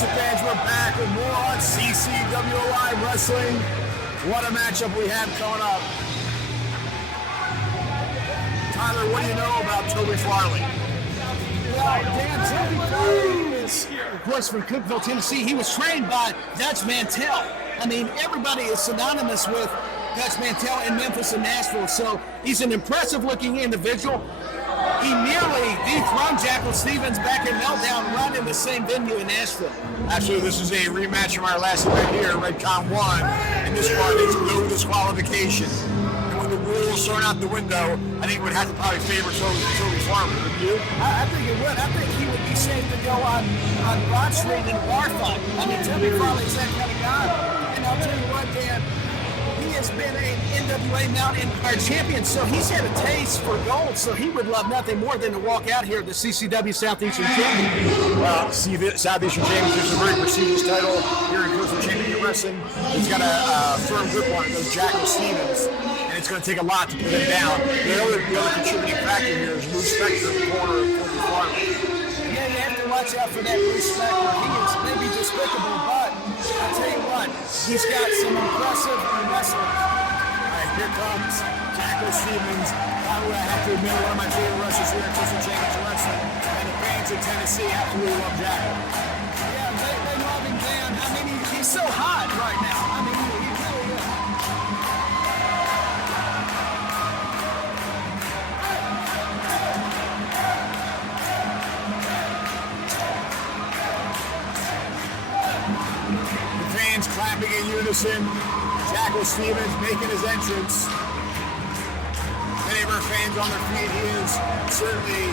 Wrestling fans, we're back with more on CCW Live Wrestling. What a matchup we have coming up. Tyler, what do you know about Toby Farley? Well, Dan, Toby Farley is, of course, from Cookeville, Tennessee. He was trained by Dutch Mantell. I mean, everybody is synonymous with Dutch Mantell in Memphis and Nashville, so he's an impressive-looking individual. He nearly dethroned Jackal Stevens back in Meltdown right in the same venue in Nashville. Actually, this is a rematch from our last event here, RedCon1, and this one is no disqualification. And when the rules thrown out the window, I think it would have to probably favor Toby Farley. Would you? I think it would. I think he would be safe to go on Broad Street in a bar fight. I mean, Toby Farley's that kind of guy. And I'll tell you what, Dan, he has been an NWA Mountain Empire champion, so he's had a taste for gold, so he would love nothing more than to walk out here, the CCW Southeastern Champion. Well, Southeastern Championship is a very prestigious title here in Coastal Championship Wrestling. He's got a firm grip on it, those Jackal Stevens, and it's going to take a lot to put him down. The other contributing factor here is Moose Spectre in the corner of Toby Farley. Yeah, you have to watch out for that Moose Spectre. He is maybe despicable, but I'll tell you what, he's got some impressive wrestling. All right, here comes Jackal Stevens. I have to admit, one of my favorite wrestlers here in Coastal Championship Wrestling. And the fans in Tennessee absolutely love Jackal. Yeah, they love him, Dan. I mean, he's so hot right now. I mean, he really is. Clapping in unison. Jackal Stevens making his entrance. Many of our fans on their feet. He is certainly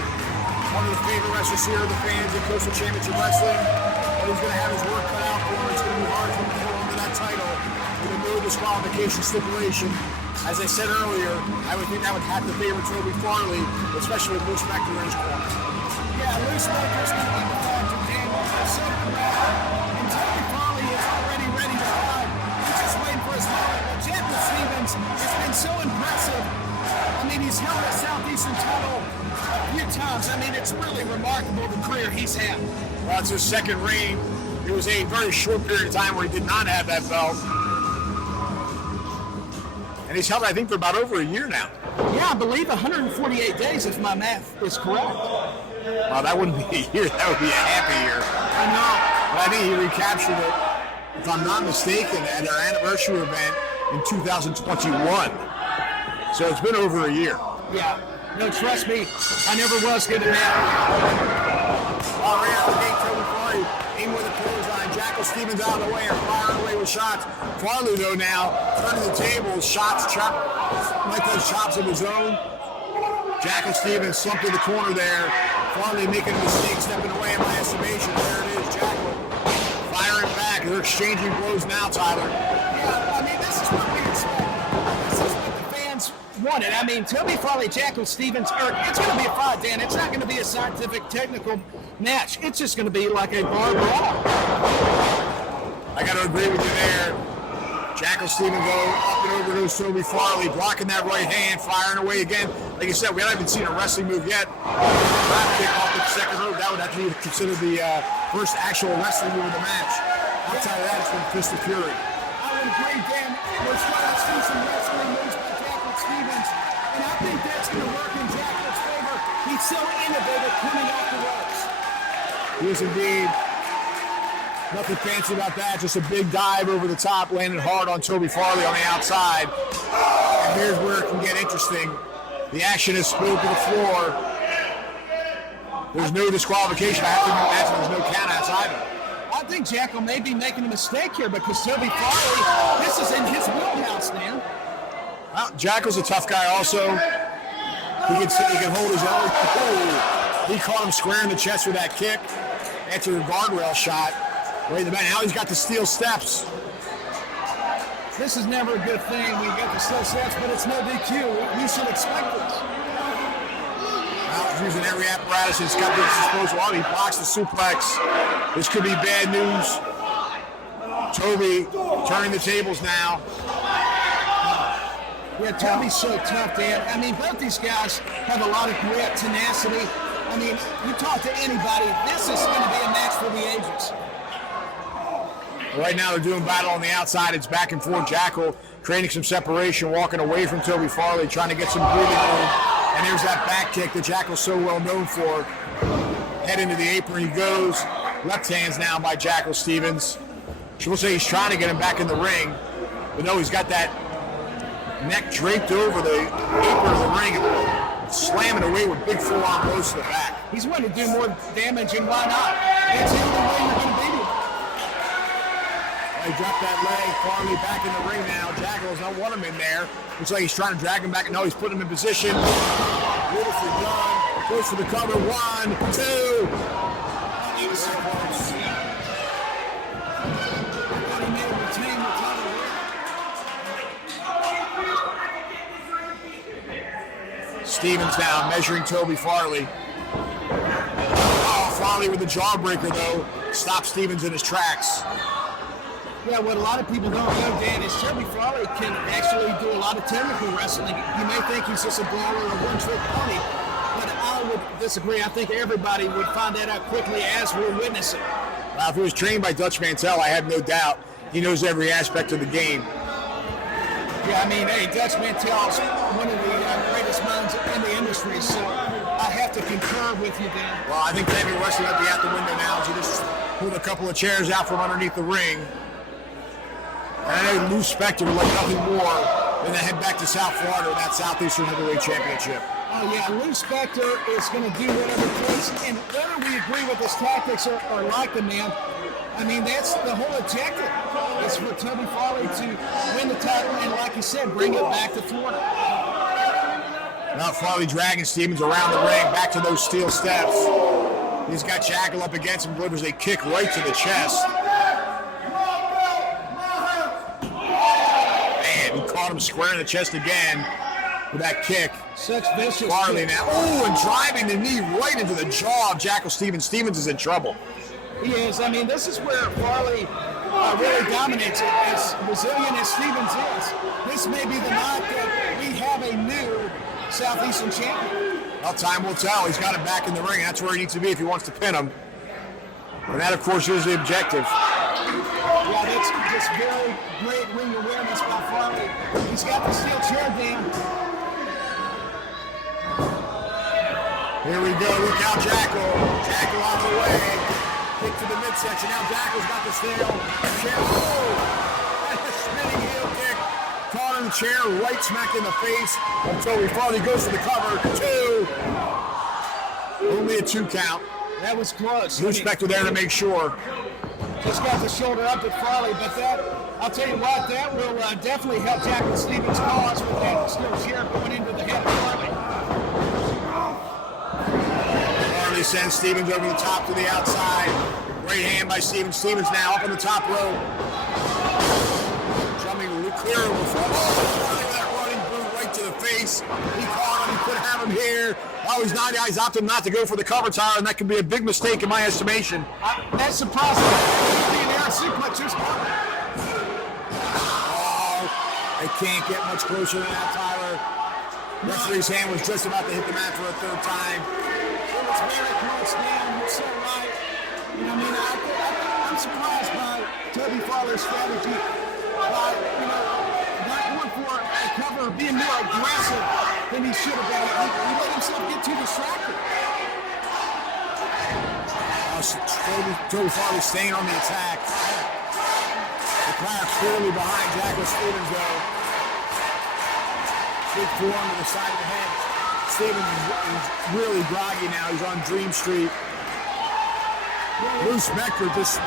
one of the favorite wrestlers here, the fans in Coastal Championship Wrestling. But he's going to have his work cut out for him. It's going to be hard for him to hold on to that title with a no disqualification stipulation. As I said earlier, I would think that would have to favor Toby Farley, especially with Moose Spectre in his corner. Yeah, Moose Spectre's going to be the factor, Dan. There's something about it. And Toby Farley is already ready to fight. He's just waiting for his moment. But Jackal Stevens has been so impressive. I mean, he's held a Southeastern title a few times. I mean, it's really remarkable the career he's had. Well, it's his second reign. It was a very short period of time where he did not have that belt. And he's held, I think, for about over a year now. Yeah, I believe 148 days, if my math is correct. Well, that wouldn't be a year. That would be a half a year. I know. But I think he recaptured it, if I'm not mistaken, at our anniversary event in 2021. So it's been over a year. Yeah. No, trust me, I never was good at math. All right, out of the gate, Toby Farley in with a clothesline. Jackal Stevens out of the way and firing away with shots. Farley, though, now turning the tables, shots, might those chops of his own. Jackal Stevens slumped in the corner there. Farley making a mistake, stepping away in my estimation. There it is, Jackal firing back. They're exchanging blows now, Tyler. Yeah, I mean, this is what we expect. This is what the fans wanted. I mean, Toby Farley, Jackal Stevens, it's going to be a fight, Dan. It's not going to be a scientific, technical match. It's just going to be like a bar brawl. I got to agree with you there. Jackal Stevens go up and over to Toby Farley, blocking that right hand, firing away again. Like you said, we haven't even seen a wrestling move yet. Drop kick off the second rope. That would have to be considered the first actual wrestling move of the match. Outside of that, it's been Fist of Fury. I would agree, Dan. We're starting to see some wrestling moves by Jackal Stevens, and I think that's going to work in Jackal's favor. He's so innovative coming off the ropes. He is indeed. Nothing fancy about that. Just a big dive over the top, landing hard on Toby Farley on the outside. And here's where it can get interesting. The action is spilled to the floor. There's no disqualification. I have to imagine there's no countouts either. I think Jackal may be making a mistake here because Toby Farley, this is in his wheelhouse, man. Well, Jackal's a tough guy also. He can hold his own. Oh, he caught him square in the chest with that kick after the guardrail shot. Right in the back. Now he's got the steel steps. This is never a good thing. We got the steel steps, but it's no DQ. We should expect this. Well, he's using every apparatus he's got at his disposal. Oh, he blocks the suplex. This could be bad news. Toby turning the tables now. Yeah, Toby's so tough, Dan. I mean, both these guys have a lot of grit, tenacity. I mean, you talk to anybody, this is going to be a match for the ages. Right now they're doing battle on the outside. It's back and forth. Jackal creating some separation, walking away from Toby Farley, trying to get some breathing room. And there's that back kick that Jackal's so well known for. Head into the apron he goes. Left hands now by Jackal Stevens. She will say he's trying to get him back in the ring. But no, he's got that neck draped over the apron of the ring and slamming away with big full-on blows to the back. He's wanting to do more damage, and why not? That's the only way you're going to beat him. He dropped that leg. Farley back in the ring now. Jackal does not want him in there. Looks like he's trying to drag him back. No, he's putting him in position. Beautifully done. Goes for the cover. 1, 2. He was so close. He made him retain the title. Stevens now measuring Toby Farley. Oh, Farley with the jawbreaker, though. Stops Stevens in his tracks. Yeah, what a lot of people don't know, Dan, is Toby Farley can actually do a lot of technical wrestling. You may think he's just a brawler or a one-trick pony, but I would disagree. I think everybody would find that out quickly as we're witnessing. If he was trained by Dutch Mantell, I have no doubt he knows every aspect of the game. Yeah, I mean, hey, Dutch Mantell's one of the greatest minds in the industry, so I have to concur with you, Dan. Well, I think heavy wrestling will be out the window now as you just pull a couple of chairs out from underneath the ring. And I know Lou Spector would like nothing more than to head back to South Florida in that Southeastern Heavyweight Championship. Oh, yeah, Lou Spector is going to do whatever it takes, and whether we agree with his tactics or like the man, I mean, that's the whole objective. It's for Toby Farley to win the title and, like you said, bring it back to Florida. Now Farley dragging Stevens around the ring, back to those steel steps. He's got Jackal up against him, delivers a kick right to the chest. Man, he caught him square in the chest again with that kick. Such vicious Farley kick. now. Oh, and driving the knee right into the jaw of Jackal Stevens. Stevens is in trouble. He is. I mean, this is where Farley really dominates it. As resilient as Stevens is, this may be the night that we have a new Southeastern champion. Well, time will tell. He's got him back in the ring. That's where he needs to be if he wants to pin him. And that, of course, is the objective. Yeah, that's just very great ring awareness by Farley. He's got the steel chair down. Here we go. Look out, Jackal. Jackal on the way. Kick to the midsection. Now Jackal's got the steel chair. Oh! And a spinning heel kick. Caught in the chair, right smack in the face of Toby Farley. Goes for the cover. 2. Only a 2 count. That was close. Lou Spector there to make sure. Just got the shoulder up at Farley, but that, I'll tell you what, that will definitely help Jackal Stevens' cause with that steel chair going into the head of Farley. Farley sends Stevens over the top to the outside. Great hand by Stevens. Stevens now up on the top rope. Jumping clear over Farley. That running boot right to the face. He caught him. He could have him here. Oh, he's opted not to go for the cover, Tyler, and that could be a big mistake in my estimation. That's surprising. The air suplex just coming. Oh, they can't get much closer than that, Tyler. Referee's hand was just about to hit the mat for a 3rd time. It was very close, Dan. You're so right. You know, I mean, I'm surprised by Toby Farley's strategy by, not going for a cover, being more aggressive than he should have been. He let himself get too distracted. Toby Farley staying on the attack. The crowd clearly behind Jackal Stevens, though. Big forearm to the side of the head. Stevens is really groggy now. He's on Dream Street. Lou Spector just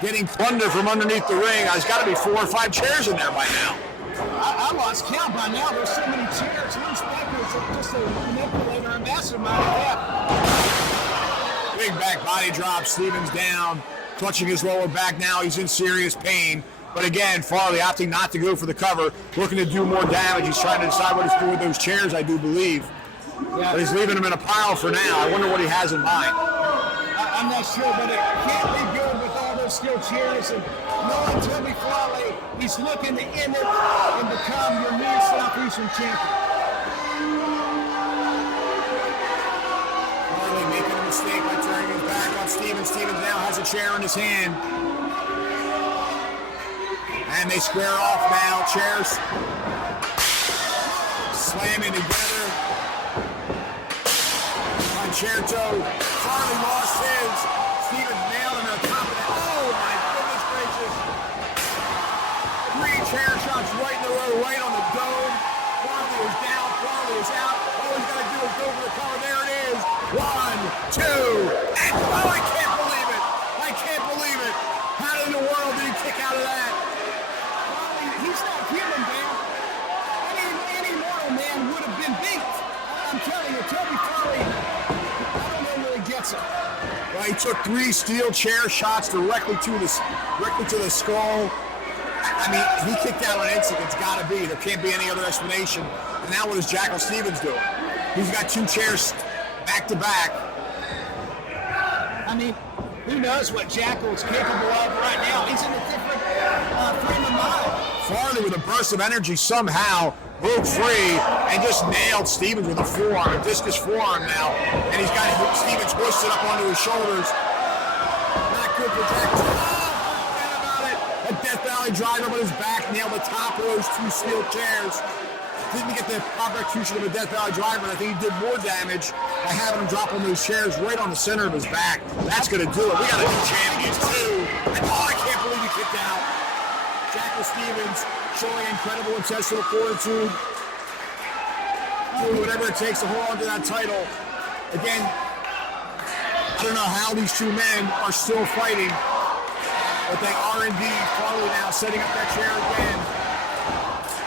getting plunder from underneath the ring. There's got to be 4 or 5 chairs in there by now. I lost count by now. There's so many chairs. Lou Spector is just a manipulator and mastermind of that. Big back body drop. Stevens down, clutching his lower back now. He's in serious pain. But again, Farley opting not to go for the cover, looking to do more damage. He's trying to decide what he's doing with those chairs, I do believe. Yeah. But he's leaving them in a pile for now. I wonder what he has in mind. I'm not sure, but it can't be good with all those steel chairs. And knowing Toby Farley, he's looking to end it and become your new Southeastern champion. Farley making a mistake by turning his back on Stevens. Stevens now has a chair in his hand. And they square off now. Chairs slamming together. Concerto. Farley lost his. Stevens nailed him on top of that. Oh my goodness gracious. 3 chair shots right in a row, right on the dome. Farley is down. Farley is out. All he's got to do is go for the cover. There it is. 1, 2, and oh, I can't believe it. I can't believe it. How in the world did he kick out of that? Farley, he's not human, man. Any mortal man would have been beat. I'm telling you, Toby Farley, I don't know where he gets it. Well, he took 3 steel chair shots directly to the skull. I mean, he kicked out on instinct. It's got to be. There can't be any other explanation. And now what is Jackal Stevens doing? He's got 2 chairs back to back. I mean, who knows what Jackal is capable of right now? He's in a different frame of mind. Farley with a burst of energy somehow broke free and just nailed Stevens with a forearm, a discus forearm now. And he's got Stevens hoisted up onto his shoulders. Not good for Jackal. Oh, forget about it. A Death Valley driver on his back, nailed the top of those 2 steel chairs. Didn't get the proper execution of a Death Valley driver. I think he did more damage by having him drop on those chairs right on the center of his back. That's going to do it. We got a new champion, too. And oh, I can't believe he kicked out. Jackal Stevens showing incredible intestinal fortitude. Doing whatever it takes to hold on to that title. Again, I don't know how these 2 men are still fighting, but they are indeed. Farley now setting up that chair again.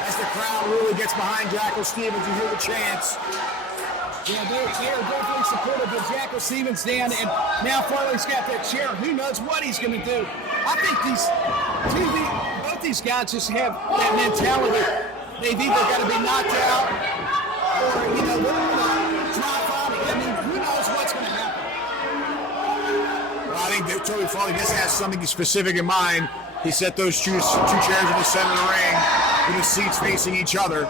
As the crowd really gets behind Jackal Stevens, you hear the chants. Yeah, they are definitely supportive of Jackal Stevens, Dan, and now Farley's got that chair. Who knows what he's going to do? I think both these guys just have that mentality. They've either got to be knocked out or, they're going to drop on it. I mean, who knows what's going to happen? Well, I think that Toby Farley just has something specific in mind. He set those 2 chairs in the center of the ring with the seats facing each other.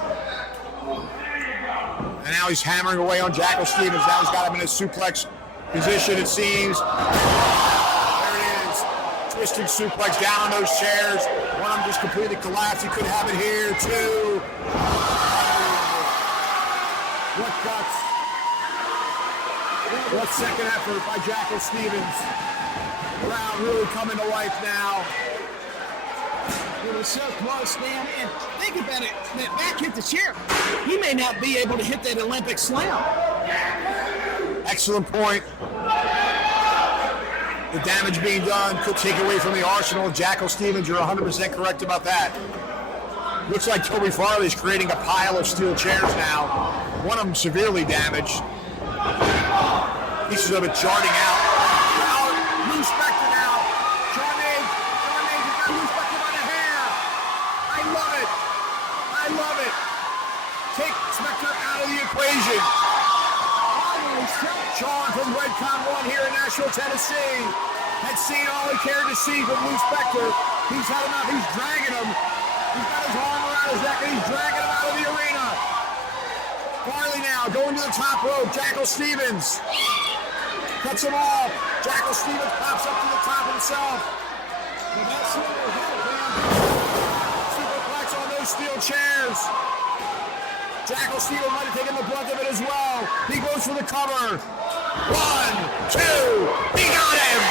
And now he's hammering away on Jackal Stevens. Now he's got him in a suplex position, it seems. There it is. Twisting suplex down on those chairs. One of them just completely collapsed. He could have it here, 2. What guts. What second effort by Jackal Stevens. Crowd really coming to life now. It was so close, man. And think about it, that back hit the chair. He may not be able to hit that Olympic slam. Excellent point. The damage being done could take away from the arsenal of Jackal Stevens. You're 100% correct about that. Looks like Toby Farley is creating a pile of steel chairs now. One of them severely damaged. Pieces of it charting out. Loose Spectre now. Shawn Madej, you got Loose Spectre by the hair. I love it. I love it. Take Spectre out of the equation. Shawn from RedCon1 here in Nashville, Tennessee, had seen all he cared to see from Loose Spectre. He's had him out. He's dragging him. He's got his arm around his neck and he's dragging him out of the arena. Farley now going to the top rope. Jackal Stevens cuts him off. Jackal Stevens pops up to the top himself. Well, that's what we're doing, man. Superplex on those steel chairs. Jackal Stevens might have taken the brunt of it as well. He goes for the cover. 1, 2, he got him!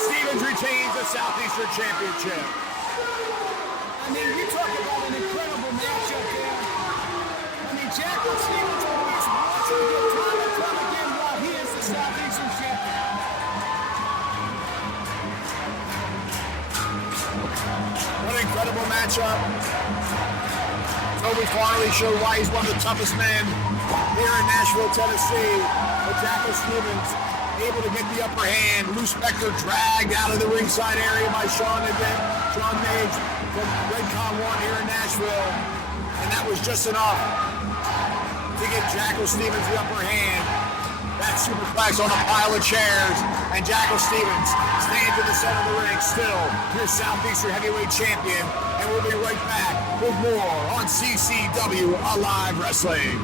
Stevens retains the Southeastern Championship. I mean, you talk about an incredible matchup there. I mean, Jackal Stevens always wants to get time and time again while he is the Southeastern champion. What an incredible matchup. Toby Farley showed why he's one of the toughest men here in Nashville, Tennessee. But Jackal Stevens able to get the upper hand. Loose Spectre dragged out of the ringside area by Shawn Madej from RedCon1 here in Nashville. And that was just enough to get Jackal Stevens the upper hand. That superplex on a pile of chairs. And Jackal Stevens stands in the center of the ring, still your Southeastern Heavyweight Champion. And we'll be right back with more on CCW Alive Wrestling.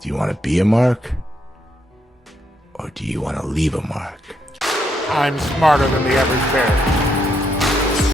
Do you want to be a mark? Or do you want to leave a mark? I'm smarter than the average bear.